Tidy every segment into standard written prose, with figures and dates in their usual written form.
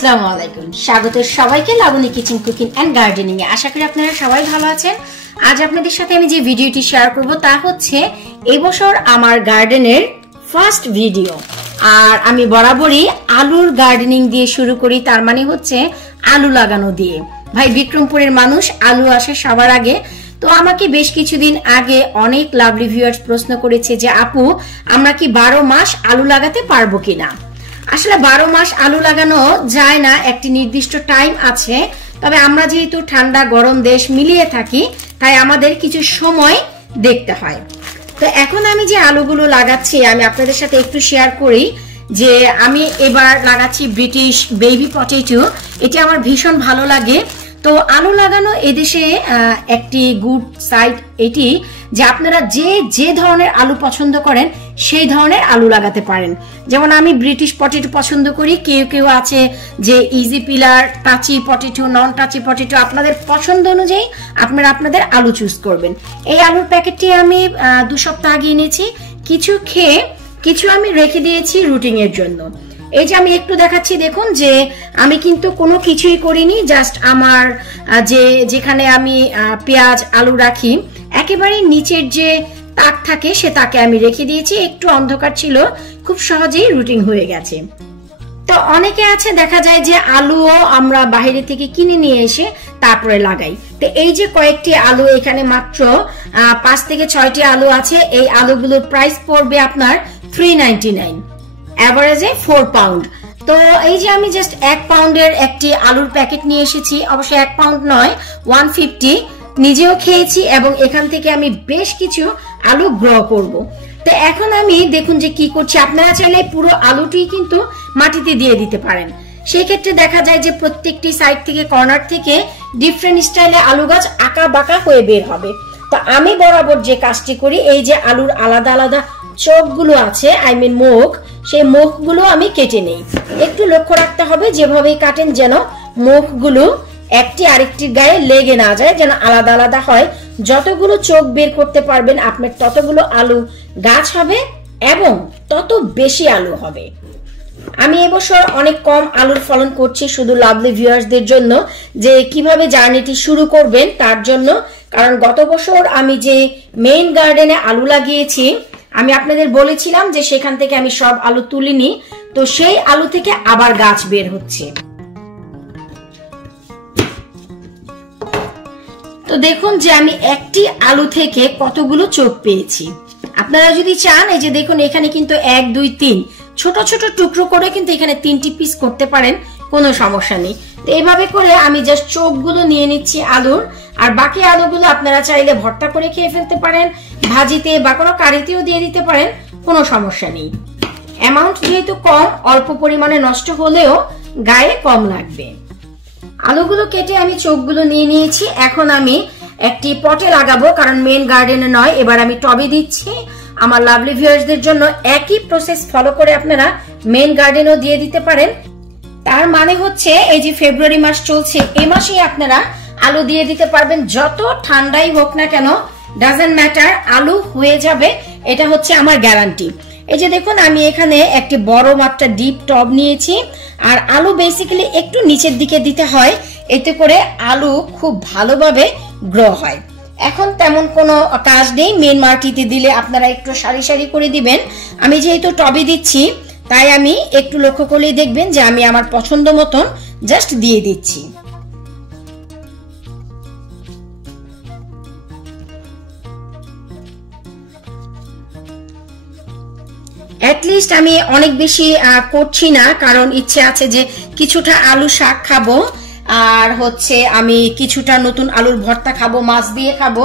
আসসালামু আলাইকুম, স্বাগত সবাইকে Laboni kitchen cooking and gardening এ। আশা করি আপনারা সবাই ভালো আছেন। আজ আপনাদের সাথে আমি যে ভিডিওটি শেয়ার করব তা হচ্ছে এই বছর আমার গার্ডেনের ফার্স্ট ভিডিও। আর আমি বরাবরই আলুর গার্ডেনিং দিয়ে শুরু করি, তার মানে হচ্ছে আলু লাগানো দিয়ে। ভাই বিক্রমপুরের মানুষ, আলু আসে সবার আগে। তো আমাকে বেশ কিছুদিন আগে অনেক লাভলি ভিউয়ার্স প্রশ্ন করেছে যে আপু, আমরা কি 12 মাস আলু লাগাতে পারবো কিনা। আসলে 12 মাস আলু লাগানো যায় না, একটি নির্দিষ্ট টাইম আছে। তবে আমরা যেহেতু ঠান্ডা গরম দেশ মিলিয়ে থাকি, তাই আমাদের কিছু সময় দেখতে হয়। তো এখন আমি যে আলুগুলো লাগাচ্ছি আমি আপনাদের সাথে একটু শেয়ার করি যে আমি এবার লাগাচ্ছি ব্রিটিশ বেবি পটেটো। এটি আমার ভীষণ ভালো লাগে। তো আলু লাগানো এদেশে একটি গুড সাইড এটি যে আপনারা যে ধরনের আলু পছন্দ করেন সেই ধরনের আলু লাগাতে পারেন। যেমন আমি ব্রিটিশ পটেটো পছন্দ করি, কেউ আছে যে ইজি পিলার, টাচি পটেটো, নন টাচি পটেটো, আপনাদের পছন্দ অনুযায়ী আপনারা আপনাদের আলু চুজ করবেন। এই আলুর প্যাকেটটি আমি 2 সপ্তাহ আগে এনেছি। কিছু খেয়ে কিছু আমি রেখে দিয়েছি রুটিং এর জন্য। এই যে আমি একটু দেখাচ্ছি, দেখুন যে আমি কিন্তু কোনো কিছুই করিনি, জাস্ট আমার যেখানে আমি পেঁয়াজ আলু রাখি একেবারে নিচের যে তাক থাকে সে তাকে আমি রেখে দিয়েছি। একটু অন্ধকার ছিল, খুব সহজেই রুটিং হয়ে গেছে। তো অনেকে আছে দেখা যায় যে আলুও আমরা বাইরে থেকে কিনে নিয়ে এসে তারপরে লাগাই। তো এই যে কয়েকটি আলু, এখানে মাত্র 5 থেকে 6টি আলু আছে। এই আলুগুলোর প্রাইস পড়বে আপনার 399, এভারেজে 4 পাউন্ড। তো এই যে আমি জাস্ট 1 পাউন্ডের একটি আলুর প্যাকেট নিয়ে এসেছি, অবশ্য 1 পাউন্ড নয়, 150। নিজেও খেয়েছি এবং এখান থেকে আমি বেশ কিছু আলু গ্রো করব। তো এখন আমি দেখুন যে কি করছি। আপনারা চাইলে পুরো আলুটি কিন্তু মাটিতে দিয়ে দিতে পারেন। সেই ক্ষেত্রে দেখা যায় যে প্রত্যেকটি সাইড থেকে কর্নার থেকে ডিফারেন্ট স্টাইলে আলু গাছ আঁকা বাঁকা হয়ে বের হবে। তো আমি বরাবর যে কাজটি করি, এই যে আলুর আলাদা আলাদা চোখগুলো আছে, আই মিন মুখ, সেই মুখগুলো আমি কেটে নেই। একটু লক্ষ্য রাখতে হবে যেভাবেই কাটেন যেন মুখগুলো একটি আরেকটির গায়ে লেগে না যায়, যেন আলাদা আলাদা হয়। যতগুলো চোখ বের করতে পারবেন আপনার ততগুলো আলু গাছ হবে এবং তত বেশি আলু হবে। আমি এবছর অনেক কম আলুর ফলন করছি শুধু লাভলি ভিউয়ার্সদের জন্য, যে কিভাবে জার্নিটি শুরু করবেন তার জন্য। কারণ গত বছর আমি যে মেইন গার্ডেনে আলু লাগিয়েছি, আমি আপনাদের বলেছিলাম যে সেখান থেকে আমি সব আলু তুলিনি। তো সেই আলু থেকে আবার গাছ বের হচ্ছে। তো দেখুন যে আমি একটি আলু থেকে কতগুলো চোখ পেয়েছি। আপনারা যদি চান, এই যে দেখুন এখানে কিন্তু 1, 2, 3 ছোট ছোট টুকরো করে কিন্তু এখানে 3টি পিস করতে পারেন, কোনো সমস্যা নেই। তো এইভাবে করে আমি জাস্ট চোখগুলো নিয়ে নিচ্ছি আলুর। আর বাকি আলুগুলো আপনারা চাইলে ভর্তা করে খেয়ে ফেলতে পারেন, ভাজিতে বা কোনো কারিতেও দিয়ে দিতে পারেন, কোনো সমস্যা নেই। অ্যামাউন্ট যেহেতু কম, অল্প পরিমাণে নষ্ট হলেও গায়ে কম লাগবে। আলুগুলো কেটে আমি চোখগুলো নিয়ে নিয়েছি। এখন আমি একটি পটে লাগাবো, কারণ মেইন গার্ডেনে নয়, এবার আমি টবে দিচ্ছি। আমার লাভলি ভিউয়ার্সদের জন্য একই প্রসেস ফলো করে আপনারা মেইন গার্ডেনও দিয়ে দিতে পারেন। তার মানে হচ্ছে এই যে ফেব্রুয়ারি মাস চলছে, এই মাসেই আপনারা আলু দিয়ে দিতে পারবেন। যত ঠান্ডাই হোক না কেন, ডাজন্ট ম্যাটার, আলু হয়ে যাবে, এটা হচ্ছে আমার গ্যারান্টি। এই যে দেখুন আমি এখানে একটি বড় মাত্রা ডিপ টব নিয়েছি। আর আলু বেসিক্যালি একটু নিচের দিকে দিতে হয়, এতে করে আলু খুব ভালোভাবে গ্রো হয়। এখন তেমন কোনো কাজ নেই, মেন মাটিতে দিলে আপনারা একটু সারি সারি করে দিবেন। আমি যেহেতু টবে দিচ্ছি তাই আমি একটু লক্ষ্য করলেই দেখবেন যে আমি আমার পছন্দ মতন জাস্ট দিয়ে দিচ্ছি। অ্যাটলিস্ট আমি অনেক বেশি করছি না, কারণ ইচ্ছে আছে যে কিছুটা আলু শাক খাবো, আর হচ্ছে আমি কিছুটা নতুন আলুর ভর্তা খাবো, মাছ দিয়ে খাবো।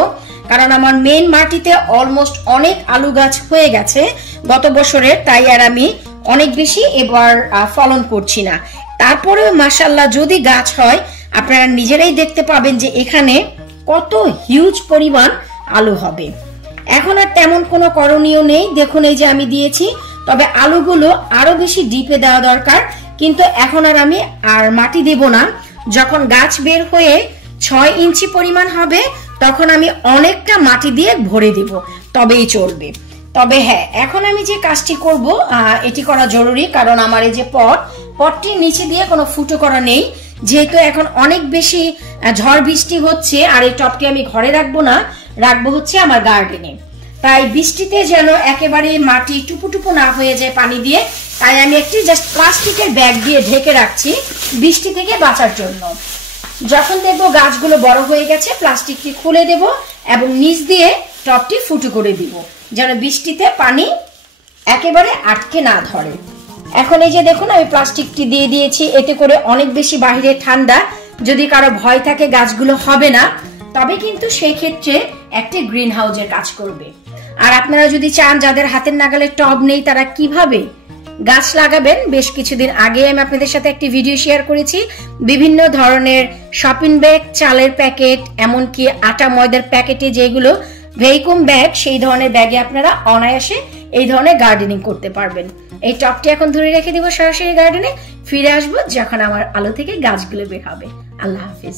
কারণ আমার মেইন মাটিতে অলমোস্ট অনেক আলু গাছ হয়ে গেছে গত বছরের, তাই আর আমি অনেক বেশি এবার ফলন করছি না। তারপরেও মাশাআল্লাহ যদি গাছ হয় আপনারা নিজেরাই দেখতে পাবেন যে এখানে কত হিউজ পরিমাণ আলু হবে। এখন আর তেমন কোনো করণীয় নেই। দেখুন এই যে আমি দিয়েছি, তবে আলুগুলো আরো বেশি ডিপে দেওয়া দরকার। কিন্তু এখন আর আমি মাটি দেব না। যখন গাছ বের হয়ে 6 ইঞ্চি পরিমাণ হবে তখন আমি অনেকটা মাটি দিয়ে ভরে দেব, তবেই চলবে। তবে হ্যাঁ, এখন আমি যে কাজটি করব এটি করা জরুরি, কারণ আমার এই যে পট পটটির নিচে দিয়ে কোনো ফুটো করা নেই, যেহেতু এখন অনেক বেশি ঝড় বৃষ্টি হচ্ছে আর এই টবটি আমি ঘরে রাখবো না, রাখবো হচ্ছে আমার গার্ডেনে। তাই বৃষ্টিতে যেন একেবারে মাটি টুপু না হয়ে যায় পানি দিয়ে, তাই আমি একটি জাস্ট প্লাস্টিকের ব্যাগ দিয়ে ঢেকে রাখছি বৃষ্টি থেকে বাঁচার জন্য। যখন দেখবো গাছগুলো বড় হয়ে গেছে প্লাস্টিকটি খুলে দেব এবং নিচ দিয়ে টবটি ফুটো করে দিব, যেন বৃষ্টিতে পানি একেবারে আটকে না ধরে। এখন এই যে দেখুন আমি প্লাস্টিকটি দিয়ে দিয়েছি, এতে করে অনেক বেশি বাইরে ঠান্ডা, যদি কারো ভয় থাকে গাছগুলো হবে না, তবে কিন্তু সেই ক্ষেত্রে একটি গ্রিন হাউসের কাজ করবে। আর আপনারা যদি চান যাদের হাতের নাগালে টব নেই তারা কিভাবে গাছ লাগাবেন, বেশ কিছুদিন আগে আমি আপনাদের সাথে একটি ভিডিও শেয়ার করেছি। বিভিন্ন ধরনের শপিং ব্যাগ, চালের প্যাকেট, এমনকি আটা ময়দার প্যাকেটে যেগুলো ভ্যাকুয়াম ব্যাগ, সেই ধরনের ব্যাগে আপনারা অনায়াসে এই ধরনের গার্ডেনিং করতে পারবেন। এই টবটি এখন ধরে রেখে দিব সরাসরি গার্ডেনে, ফিরে আসবো যখন আমার আলো থেকে গাছগুলো বের হবে। আল্লাহ হাফিজ।